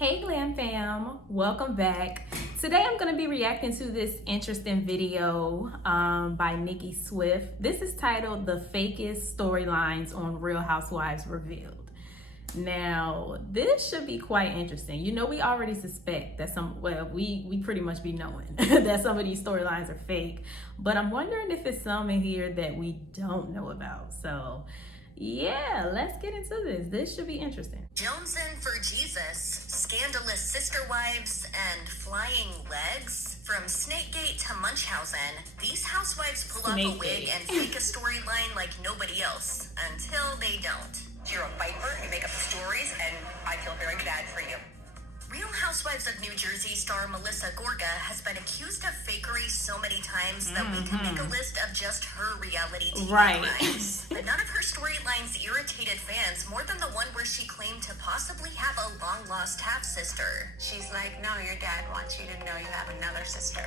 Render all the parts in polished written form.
Hey Glam Fam, welcome back. Today I'm going to be reacting to this interesting video by Nicki Swift. This is titled The Fakest Storylines on Real Housewives Revealed. Now, this should be quite interesting. You know, we already suspect that we pretty much be knowing that some of these storylines are fake, but I'm wondering if it's some in here that we don't know about. So yeah, let's get into this. This should be interesting. Jonesin' for Jesus, scandalous sister wives, and flying legs. From Snakegate to Munchausen, these housewives pull off a wig and fake a storyline like nobody else, until they don't. You're a viper, you make up stories, and I feel very bad for you. Real Housewives of New Jersey star Melissa Gorga has been accused of fakery so many times that we can make a list of just her reality TV crimes. But none of her storylines irritated fans more than the one where she claimed to possibly have a long-lost half-sister. She's like, no, your dad wants you to know you have another sister.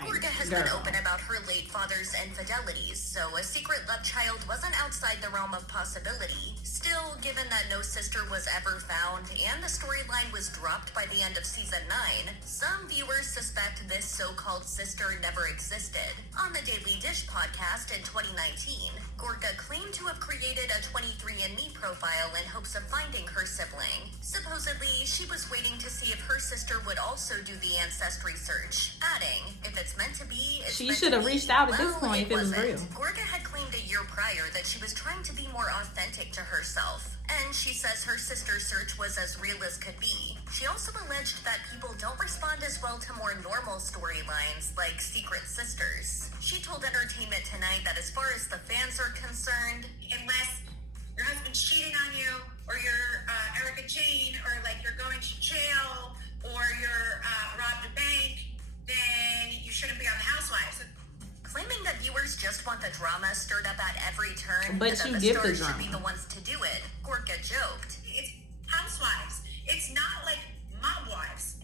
Gorga has been open about her late father's infidelities, so a secret love child wasn't outside the realm of possibility. Still, given that no sister was ever found and the storyline was dropped by the end of season 9, some viewers suspect this so-called sister never existed. On the Daily Dish podcast in 2019, Gorga claimed to have created a 23andMe profile in hopes of finding her sibling. Supposedly, she was waiting to see if her sister would also do the ancestry search, adding, if it's meant to be, she should have reached out at this point if it was real. Gorga had claimed a year prior that she was trying to be more authentic to herself, and she says her sister's search was as real as could be. She also alleged that people don't respond as well to more normal storylines like secret sisters. She told Entertainment Tonight that as far as the fans are concerned, unless your husband's cheating on you, or you're Erica Jane, or like you're going to jail, or you're robbed a bank, then you shouldn't be on the Housewives. Claiming that viewers just want the drama stirred up at every turn, but and that the stars should be the ones to do it, Gorga joked. It's Housewives. It's not like Mob Wives.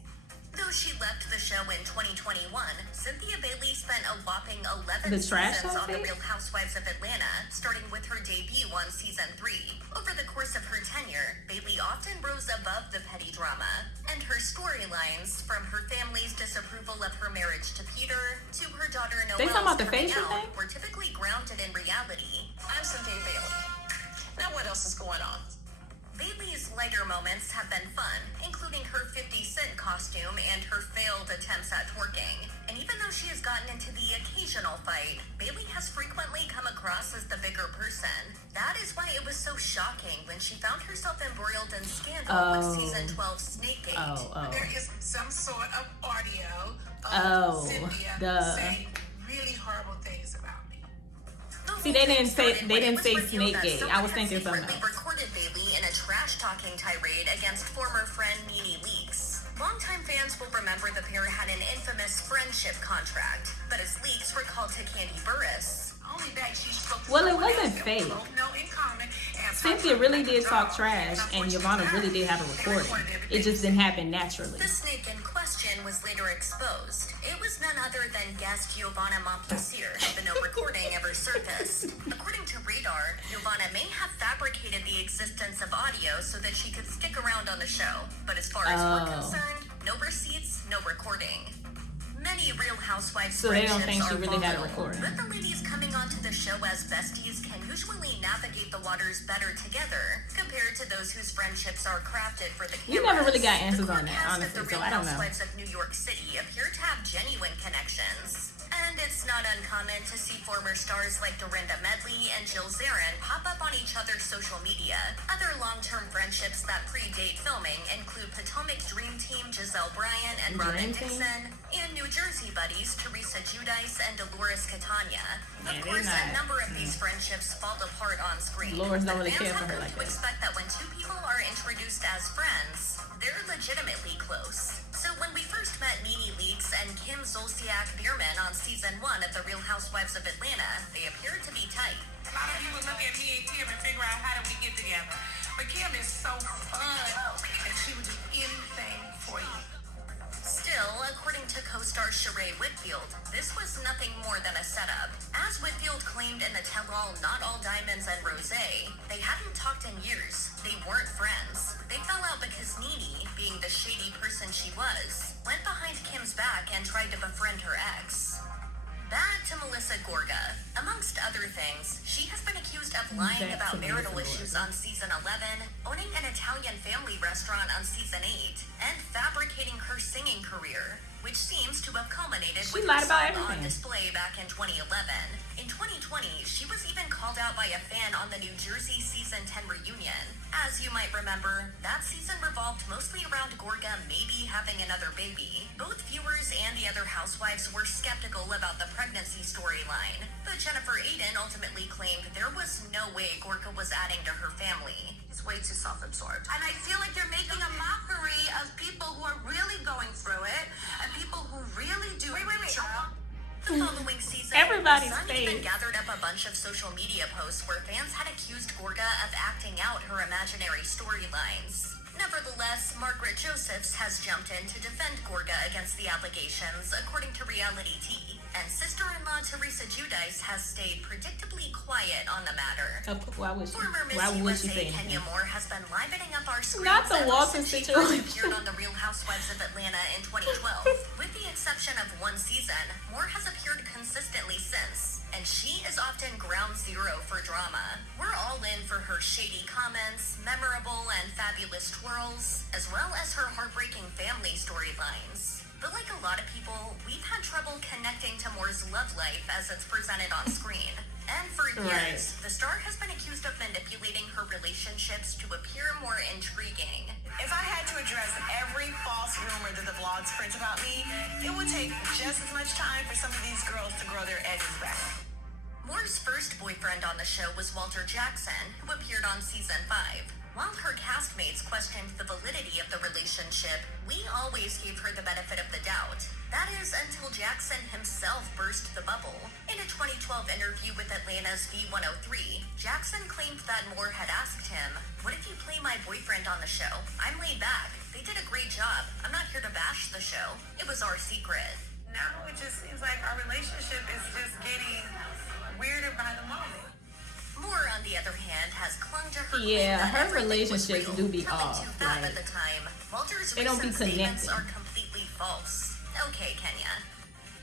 Though she left the show in 2021, Cynthia Bailey spent a whopping 11 seasons on The Real Housewives of Atlanta, starting with her debut on season 3. Over the course of her tenure, Bailey often rose above the petty drama, and her storylines, from her family's disapproval of her marriage to Peter to her daughter Noelle's coming out, were typically grounded in reality. I'm Cynthia Bailey. Now what else is going on? Bailey's lighter moments have been fun, including her 50 Cent costume and her failed attempts at twerking. And even though she has gotten into the occasional fight, Bailey has frequently come across as the bigger person. That is why it was so shocking when she found herself embroiled in scandal with season 12 Snakegate. There is some sort of audio of Cynthia saying really horrible things about me. See, they didn't say Snakegate. I was thinking something else. Recorded Bailey in a trash-talking tirade against former friend Nene Leakes. Longtime fans will remember the pair had an infamous friendship contract, but as Leakes recalled to Candy Burris, well, it wasn't fake. Cynthia really did talk trash, and Yvonne really did have a recording. It just didn't happen naturally. The snake in question was later exposed. It was none other than guest Giovanna Montplaisir, but no recording ever surfaced. According to Radar, Giovanna may have fabricated the existence of audio so that she could stick around on the show, but as far as we're concerned, no receipts, no recording. Many Real Housewives they don't think she really had a recording. But the ladies coming onto the show as besties can usually navigate the waters better together compared to those whose friendships are crafted for the cameras. We never really got answers on that, honestly, so I don't know. The Housewives of New York City appear to have genuine connections. And it's not uncommon to see former stars like Dorinda Medley and Jill Zarin pop up on each other's social media. Other long-term friendships that predate filming include Potomac Dream Team Giselle Bryant and Robin Dixon, and New Jersey buddies Teresa Giudice and Dolores Catania. Of course, a number of these friendships fall apart on screen. Dolores don't really care for her like that. Expect that when two people are introduced as friends, they're legitimately close. So when we first met Nene Leakes and Kim Zolciak-Biermann on season 1 of The Real Housewives of Atlanta, they appeared to be tight. A lot of you would look at me and Kim and figure out how do we get together. But Kim is so fun, and she would do anything for you. Still, according to co-star Sheree Whitfield, this was nothing more than a setup. As Whitfield claimed in the tell-all Not All Diamonds and Rosé, they hadn't talked in years. They weren't friends. They fell out because Nene, being the shady person she was, went behind Kim's back and tried to befriend her ex. Back to Melissa Gorga. Amongst other things, she has been accused of lying about marital issues on season 11, owning an Italian family restaurant on season 8, and fabricating her singing career, which seems to have culminated with her song on display back in 2011. In 2020, she was even called out by a fan on the New Jersey season 10 reunion. As you might remember, that season revolved mostly around Gorga maybe having another baby. Both viewers and the other housewives were skeptical about the pregnancy storyline, but Jennifer Aiden ultimately claimed there was no way Gorga was adding to her family. He's way too self-absorbed. And I feel like they're making a mockery of people who are really going through it and people who really do. Wait. The following season, Everybody's The Sun even face. gathered up a bunch of social media posts where fans had accused Gorga of acting out her imaginary storylines. Nevertheless, Margaret Josephs has jumped in to defend Gorga against the allegations, according to Reality Tea. And sister-in-law Teresa Giudice has stayed predictably quiet on the matter. Why would she? Former Miss Why would she USA say Kenya anything? Moore has been livening up our screens Not the ever Walton since she situation. first appeared on The Real Housewives of Atlanta in 2012. With the exception of one season, Moore has appeared consistently since, and she is often ground zero for drama. We're all in for her shady comments, memorable and fabulous twirls, as well as her heartbreaking family storylines. But like a lot of people, we've had trouble connecting to Moore's love life as it's presented on screen. And for years, the star has been accused of manipulating her relationships to appear more intriguing. If I had to address every false rumor that the vlogs print about me, it would take just as much time for some of these girls to grow their edges back. Moore's first boyfriend on the show was Walter Jackson, who appeared on season 5. While her castmates questioned the validity of the relationship, we always gave her the benefit of the doubt. That is until Jackson himself burst the bubble. In a 2012 interview with Atlanta's V103, Jackson claimed that Moore had asked him, "What if you play my boyfriend on the show? I'm laid back. They did a great job. I'm not here to bash the show. It was our secret." Now it just seems like our relationship is just getting weirder by the moment. Moore, on the other hand, has clung to her Yeah, claim that her everything was relationships real, do be telling off, to Fab like, at the time. Walter's they don't be recent statements connecting. are completely false. Okay, Kenya.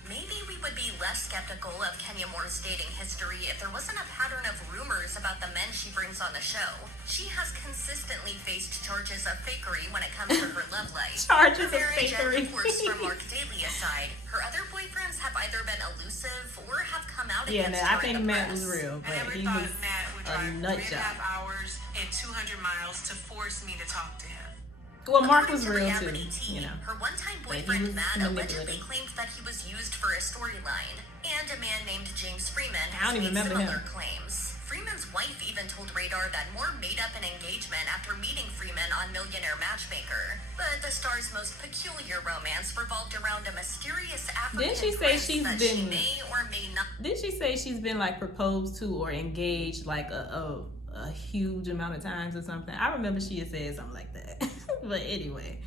Maybe we would be less skeptical of Kenya Moore's dating history if there wasn't a pattern of rumors about the men she brings on the show. She has consistently faced charges of fakery when it comes to her love life. Charges Her of marriage and fakery. divorce from Mark Daly aside, her other boyfriends have either been elusive or have come out Yeah, against no, her I think in the Matt press. was real, I but never he thought was Matt would a drive nut 3.5 job. hours and 200 miles to force me to talk to him. Well, Mark was According to real too, Reality Tea, you know. her one-time But he boyfriend was Matt allegedly manipulative. claimed that he was used for a storyline, and a man named James Freeman I has don't even made remember similar him. claims. Freeman's wife even told Radar that Moore made up an engagement after meeting Freeman on Millionaire Matchmaker. But the star's most peculiar romance revolved around a mysterious African Didn't she say prince she's that she been- may or may not Did she say she's been like proposed to or engaged like a huge amount of times or something? I remember she had said something like that. But anyway,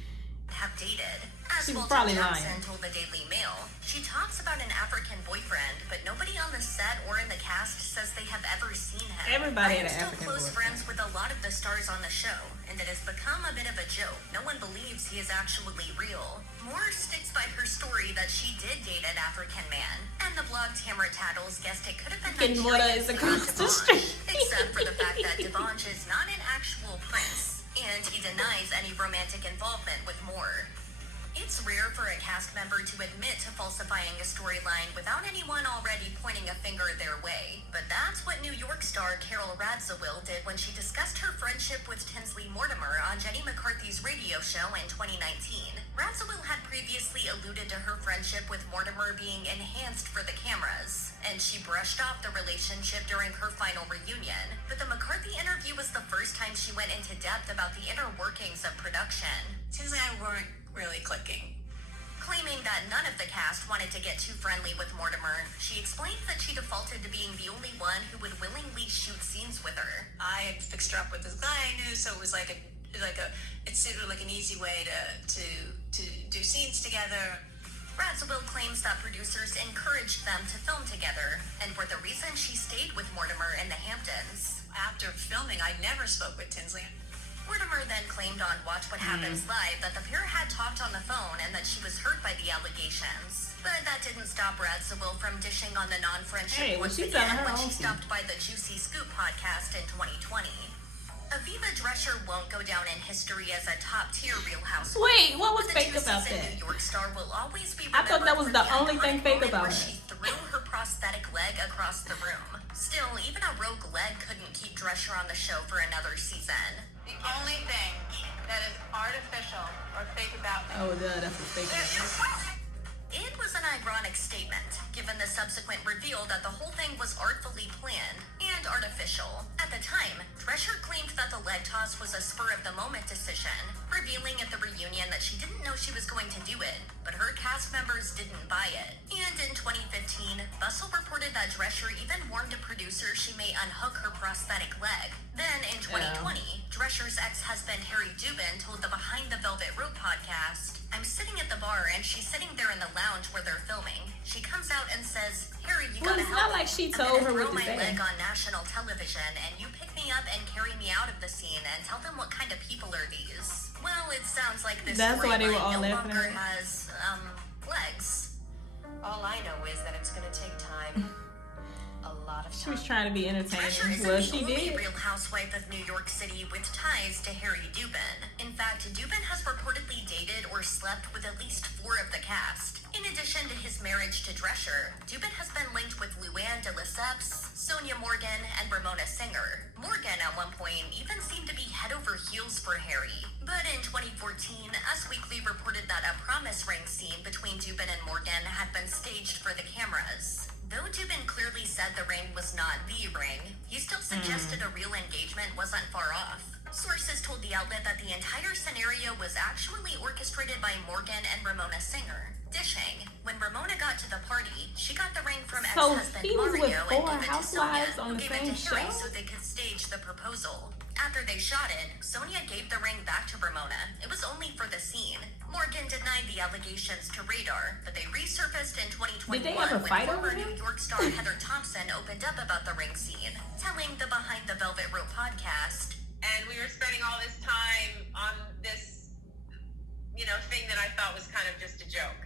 have dated. As She was Walter probably Jackson lying. told the Daily Mail, she talks about an African boyfriend, but nobody on the set or in the cast says they have ever seen him. Everybody I had am an still African close boyfriend. friends with a lot of the stars on the show, and it has become a bit of a joke. No one believes he is actually real. Moore sticks by her story that she did date an African man, and the blog Tamara Tattles guessed it could have been Fucking water is Nigerian across the Devonge, street. except for the fact that Devonge is not an actual prince, and he denies any romantic involvement with Moore. It's rare for a cast member to admit to falsifying a storyline without anyone already pointing a finger their way. But that's what New York star Carol Radziwill did when she discussed her friendship with Tinsley Mortimer on Jenny McCarthy's radio show in 2019. Radziwill had previously alluded to her friendship with Mortimer being enhanced for the cameras, and she brushed off the relationship during her final reunion. But the McCarthy interview was the first time she went into depth about the inner workings of production. Tinsley and I weren't really clicking. Claiming that none of the cast wanted to get too friendly with Mortimer, she explained that she defaulted to being the only one who would willingly shoot scenes with her. I had fixed her up with this guy I knew, so it was it seemed like an easy way to to do scenes together. Radziwill claims that producers encouraged them to film together and were the reason she stayed with Mortimer in the Hamptons. After filming, I never spoke with Tinsley. Mortimer then claimed on Watch What Happens Live that the pair had talked on the phone and that she was hurt by the allegations. But that didn't stop Radziwill from dishing on the non-friendship once again when she stopped by the Juicy Scoop podcast in 2020. Aviva Drescher won't go down in history as a top-tier Real Housewife. Wait, what was The fake about two-season that? New York star will always be I thought that was the only thing fake iconic about moment her. where she threw her prosthetic leg across the room. Still, even a rogue leg couldn't keep Drescher on the show for another season. The only thing that is artificial or fake about me Oh, duh, that's a fake one. It was an ironic statement, given the subsequent reveal that the whole thing was artfully planned and artificial. At the time, Drescher claimed that the leg toss was a spur-of-the-moment decision, revealing at the reunion that she didn't know she was going to do it, but her cast members didn't buy it. And in 2015, Bustle reported that Drescher even warned a producer she may unhook her prosthetic leg. Then in 2020, Drescher's ex-husband Harry Dubin told the Behind the Velvet Rope podcast, "I'm sitting at the bar and she's sitting there in the lounge where they're filming. She comes out and says, 'Harry, you Well, gotta it's help not like me. she I'm told gonna her throw what to my say.' leg on national television and you pick me up and carry me out of the scene and tell them what kind of people are these.' Well, it sounds like this That's why they were all storyline no laughing at longer her. has, legs. All I know is that it's going to take time. A lot of She time. was trying to be Drescher entertaining. isn't Well, the she only did. Real Housewife of New York City with ties to Harry Dubin. In fact, Dubin has reportedly dated or slept with at least 4 of the cast. In addition to his marriage to Drescher, Dubin has been linked with Luann de Lesseps, Sonia Morgan, and Ramona Singer. Morgan, at one point, even seemed to be head over heels for Harry. But in 2014, Us Weekly reported that a promise ring scene between Dubin and Morgan had been staged for the cameras. Though Dubin clearly said the ring was not the ring, he still suggested a real engagement wasn't far off. Sources told the outlet that the entire scenario was actually orchestrated by Morgan and Ramona Singer. Dishing, when Ramona got to the party, she got the ring from So ex-husband he was with Mario 4 and gave it to Sonia, housewives on who the gave it same to Harry show? so they could stage the proposal. After they shot it, Sonia gave the ring back to Ramona. It was only for the scene. Morgan denied the allegations to Radar, but they resurfaced in 2021 Did they ever when fight former over him? New York star Heather Thompson opened up about the ring scene, telling the Behind the Velvet Rope podcast, and we were spending all this time on this, thing that I thought was kind of just a joke.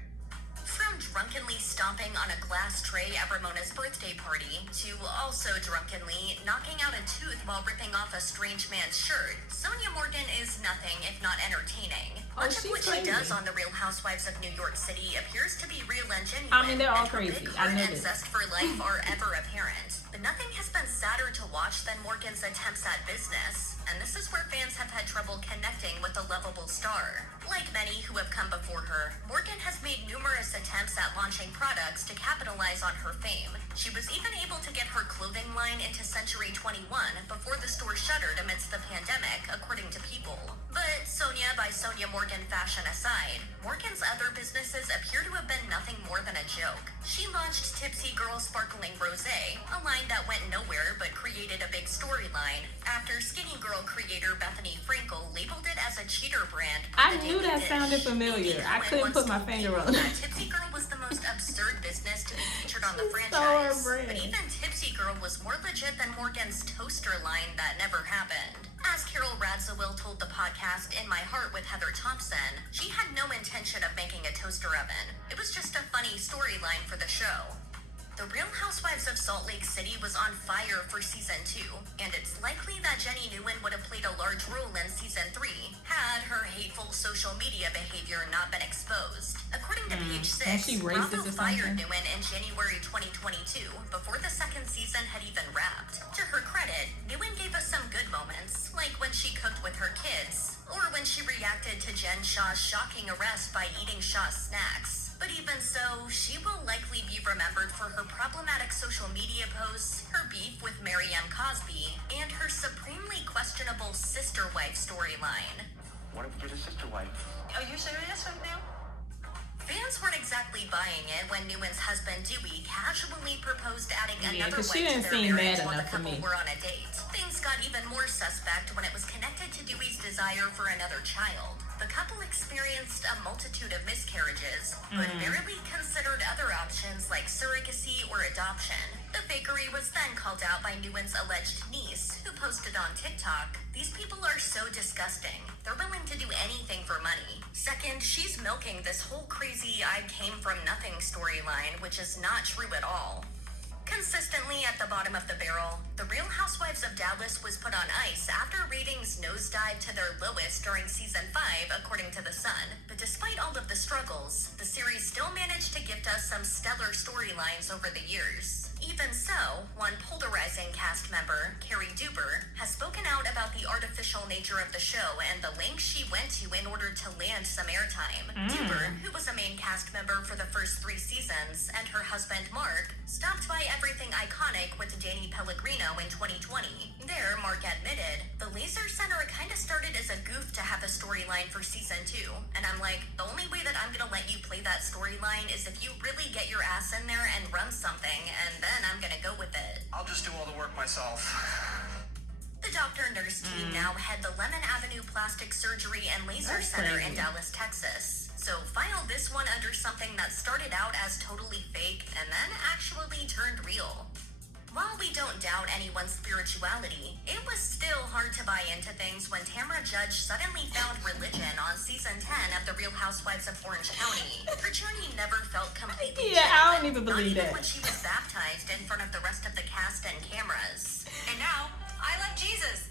From drunkenly stomping on a glass tray at Ramona's birthday party to also drunkenly knocking out a tooth while ripping off a strange man's shirt, Sonia Morgan is nothing if not entertaining. Oh, Much of she's what crazy. she does on The Real Housewives of New York City appears to be real and genuine. I mean, they're all and her crazy. big I heart know and this. zest for life are ever apparent. But nothing has been sadder to watch than Morgan's attempts at business. And this is where fans have had trouble connecting with the lovable star. Like many who have come before her, Morgan has made numerous attempts at launching products to capitalize on her fame. She was even able to get her clothing line into Century 21 before the store shuttered amidst the pandemic, according to People. But Sonia by Sonia Morgan fashion aside, Morgan's other businesses appear to have been nothing more than a joke. She launched Tipsy Girl Sparkling Rosé, a line that went nowhere but created a big storyline, after Skinny Girl creator Bethany Frankel labeled it as a cheater brand. for I the knew daily that dish. sounded familiar. Amy I Cohen couldn't once put my told finger People on that it. Tipsy Girl was the most absurd business to be featured on the She stole franchise. her brand. But even Tipsy Girl was more legit than Morgan's toaster line that never happened. As Carol Radziwill told the podcast In My Heart with Heather Thompson, she had no intention of making a toaster oven. It was just a funny storyline for the show. The Real Housewives of Salt Lake City was on fire for season 2, and it's likely that Jenny Nguyen would have played a large role in season 3 had her hateful social media behavior not been exposed. According to Page 6, Was she racist Bravo or fired something? Nguyen in January 2022 before the second season had even wrapped. To her credit, Nguyen gave us some good moments, like when she cooked with her kids, or when she reacted to Jen Shah's shocking arrest by eating Shah's snacks. But even so, she will likely be remembered for her problematic social media posts, her beef with Mary M. Cosby, and her supremely questionable sister wife storyline. What if you get a sister wife? Are you serious right now? Fans weren't exactly buying it when Newman's husband Dewey casually proposed adding another 'cause she wife to didn't their seem marriage mad while the enough for couple me. were on a date. Things got even more suspect when it was connected to Dewey's desire for another child. The couple experienced a multitude of miscarriages, but barely considered other options like surrogacy or adoption. The fakery was then called out by Newman's alleged niece, who posted on TikTok, "These people are so disgusting. They're willing to do anything for money." Second, she's milking this whole crazy "I came from nothing" storyline, which is not true at all. Consistently at the bottom of the barrel, The Real Housewives of Dallas was put on ice after ratings nosedived to their lowest during season 5, according to The Sun. But despite all of the struggles, the series still managed to gift us some stellar storylines over the years. Even so, one polarizing cast member, Carrie Duber, has spoken out about the artificial nature of the show and the lengths she went to in order to land some airtime. Duber, who was a main cast member for the first 3 seasons, and her husband, Mark, stopped by Everything Iconic with Danny Pellegrino in 2020. There, Mark admitted, "The Laser Center kinda started as a goof to have a storyline for season 2. And I'm like, the only way that I'm gonna let you play that storyline is if you really get your ass in there and run something, and then I'm gonna go with it." I'll just do all the work myself. The doctor-nurse team now head the Lemon Avenue Plastic Surgery and Laser That's Center in crazy. Dallas, Texas. So file this one under something that started out as totally fake and then actually turned real. While we don't doubt anyone's spirituality, it was still hard to buy into things when Tamra Judge suddenly found religion on season 10 of The Real Housewives of Orange County. Her journey never felt completely Yeah, I don't genuine, even not believe even that. when she was baptized in front of the rest of the cast and cameras. And now, I love Jesus.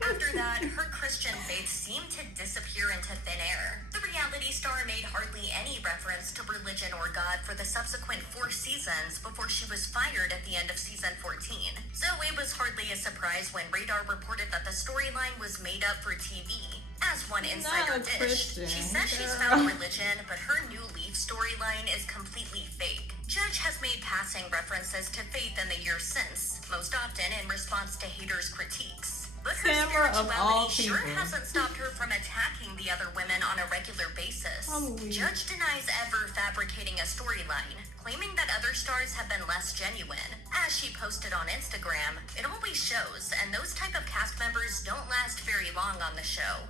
After that, her Christian faith seemed to disappear into thin air. The reality star made hardly any reference to religion or God for the subsequent 4 seasons before she was fired at the end of season 14. So it was hardly a surprise when Radar reported that the storyline was made up for TV. As one insider Not a dished, she Christian, says she's girl. found religion, but her new Leaf storyline is completely fake. Judge has made passing references to faith in the years since, most often in response to haters' critiques. But her Tamra of all spirituality sure people. hasn't stopped her from attacking the other women on a regular basis. I'm weak. Judge denies ever fabricating a storyline, claiming that other stars have been less genuine. As she posted on Instagram, "It always shows, and those type of cast members don't last very long on the show."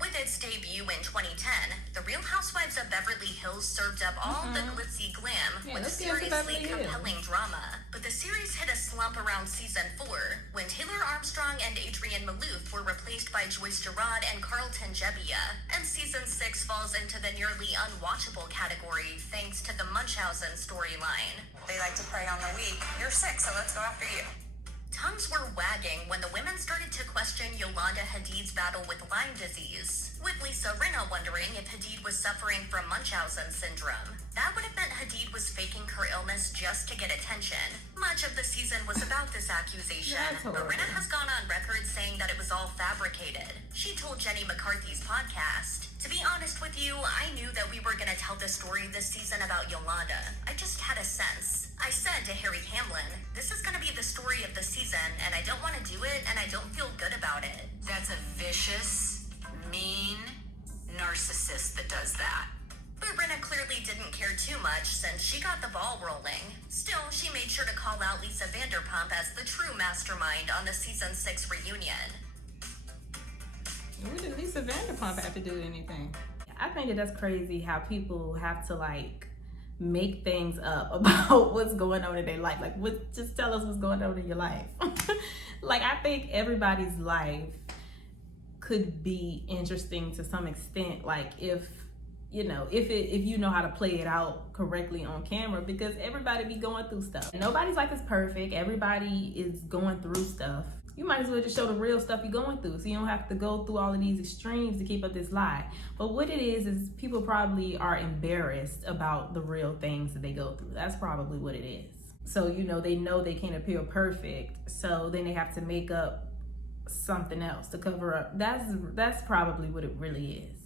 With its debut in 2010, The Real Housewives of Beverly Hills served up all the glitzy glam Yeah, with let's get to seriously Beverly Hills. compelling drama. But the series hit a slump around season 4, when Taylor Armstrong and Adrienne Maloof were replaced by Joyce Gerard and Carlton Jebbia. And season 6 falls into the nearly unwatchable category thanks to the Munchausen storyline. They like to prey on the weak. You're sick, so let's go after you. Tongues were wagging when the women started to question Yolanda Hadid's battle with Lyme disease, with Lisa Rinna wondering if Hadid was suffering from Munchausen syndrome. That would have meant Hadid was faking her illness just to get attention. Much of the season was about this accusation, That's but horrible. Rinna has gone on record saying that it was all fabricated. She told Jenny McCarthy's podcast, "To be honest with you, I knew that we were going to tell the story this season about Yolanda. I just had a sense. I said to Harry Hamlin, this is going to be the story of the season, and I don't want to do it, and I don't feel good about it." That's a vicious, mean narcissist that does that. But Rinna clearly didn't care too much since she got the ball rolling. Still, she made sure to call out Lisa Vanderpump as the true mastermind on the season 6 reunion. When did Lisa Vanderpump have to do anything? I think that that's crazy how people have to like make things up about what's going on in their life. Like, just tell us what's going on in your life. Like, I think everybody's life could be interesting to some extent. Like, if you know how to play it out correctly on camera, because everybody be going through stuff. Nobody's life is perfect. Everybody is going through stuff. You might as well just show the real stuff you're going through, so you don't have to go through all of these extremes to keep up this lie. But what it is people probably are embarrassed about the real things that they go through. That's probably what it is. So, they know they can't appear perfect, so then they have to make up something else to cover up. That's probably what it really is.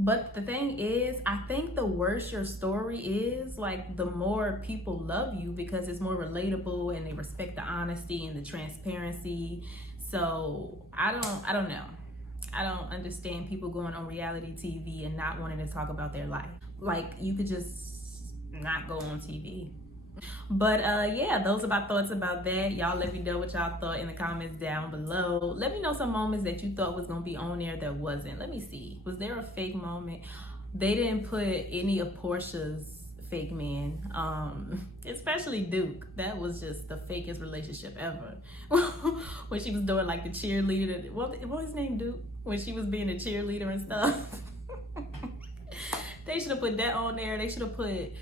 But the thing is, I think the worse your story is, like, the more people love you because it's more relatable and they respect the honesty and the transparency. So I don't know. I don't understand people going on reality TV and not wanting to talk about their life. like you could just not go on TV. But yeah, those are my thoughts about that. Y'all let me know what y'all thought in the comments down below. Let me know some moments that you thought was gonna be on there that wasn't. Let me see. Was there a fake moment? They didn't put any of Portia's fake men, especially Duke. That was just the fakest relationship ever. When she was doing like the cheerleader, what was his name, Duke? When she was being a cheerleader and stuff. They should have put that on there. They should have put,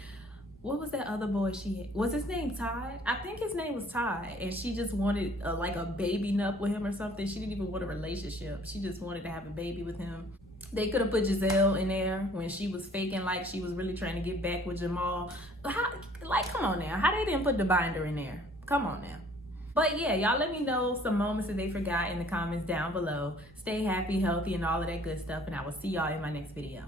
what was that other boy she had? Was his name Ty? I think his name was Ty, and she just wanted like a baby nup with him or something. She didn't even want a relationship. She just wanted to have a baby with him. They could have put Giselle in there when she was faking like she was really trying to get back with Jamal. How, like, come on now. How they didn't put the binder in there? Come on now. But yeah, y'all let me know some moments that they forgot in the comments down below. Stay happy, healthy, and all of that good stuff, and I will see y'all in my next video.